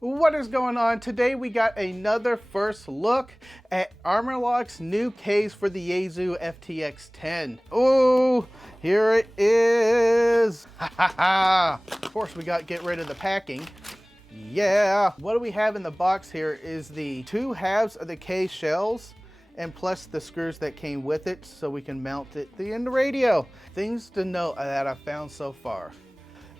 What is going on? Today we got another first look at ArmoLoq's new case for the Yasue FTDX10. Oh, here it is. Ha ha ha. Of course we got to get rid of the packing. Yeah. What do we have in the box here is the two halves of the case shells and plus the screws that came with it so we can mount it in the radio. Things to note that I found so far.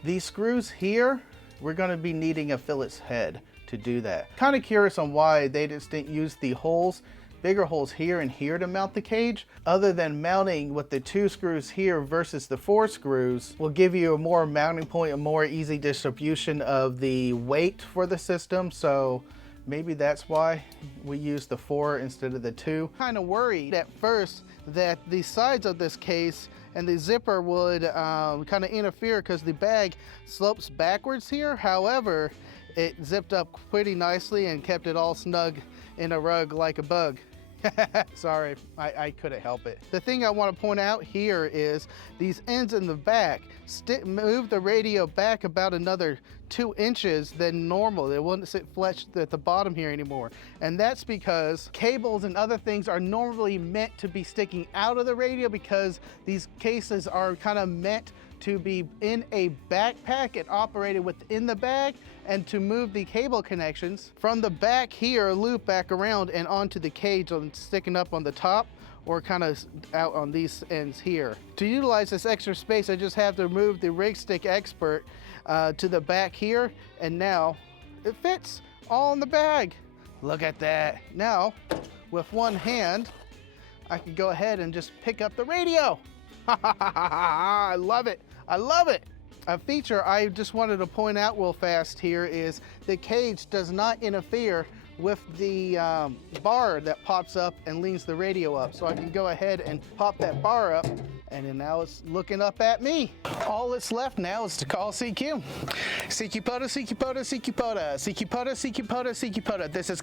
These screws here, we're going to be needing a Phillips head to do that. Kind of curious on why they just didn't use the holes, bigger holes here and here to mount the cage, other than mounting with the 2 screws here versus the 4 screws will give you a more mounting point, a more easy distribution of the weight for the system. So maybe that's why we use the 4 instead of the 2. Kind of worried at first that the sides of this case and the zipper would kind of interfere because the bag slopes backwards here. However, it zipped up pretty nicely and kept it all snug in a rug like a bug. Sorry, I couldn't help it. The thing I want to point out here is these ends in the back move the radio back about another 2 inches than normal. It wouldn't sit flush at the bottom here anymore. And that's because cables and other things are normally meant to be sticking out of the radio because these cases are kind of meant to be in a backpack and operated within the bag, and to move the cable connections from the back here, loop back around and onto the cage and sticking up on the top or kind of out on these ends here. To utilize this extra space, I just have to move the Rig Stick Expert to the back here, and now it fits all in the bag. Look at that. Now, with one hand, I can go ahead and just pick up the radio. I love it. I love it. A feature I just wanted to point out real fast here is the cage does not interfere with the bar that pops up and leans the radio up. So I can go ahead and pop that bar up, and then now it's looking up at me. All that's left now is to call CQ. CQ Poda, CQ Poda, CQ Poda, CQ Poda, CQ Poda, CQ Poda. This is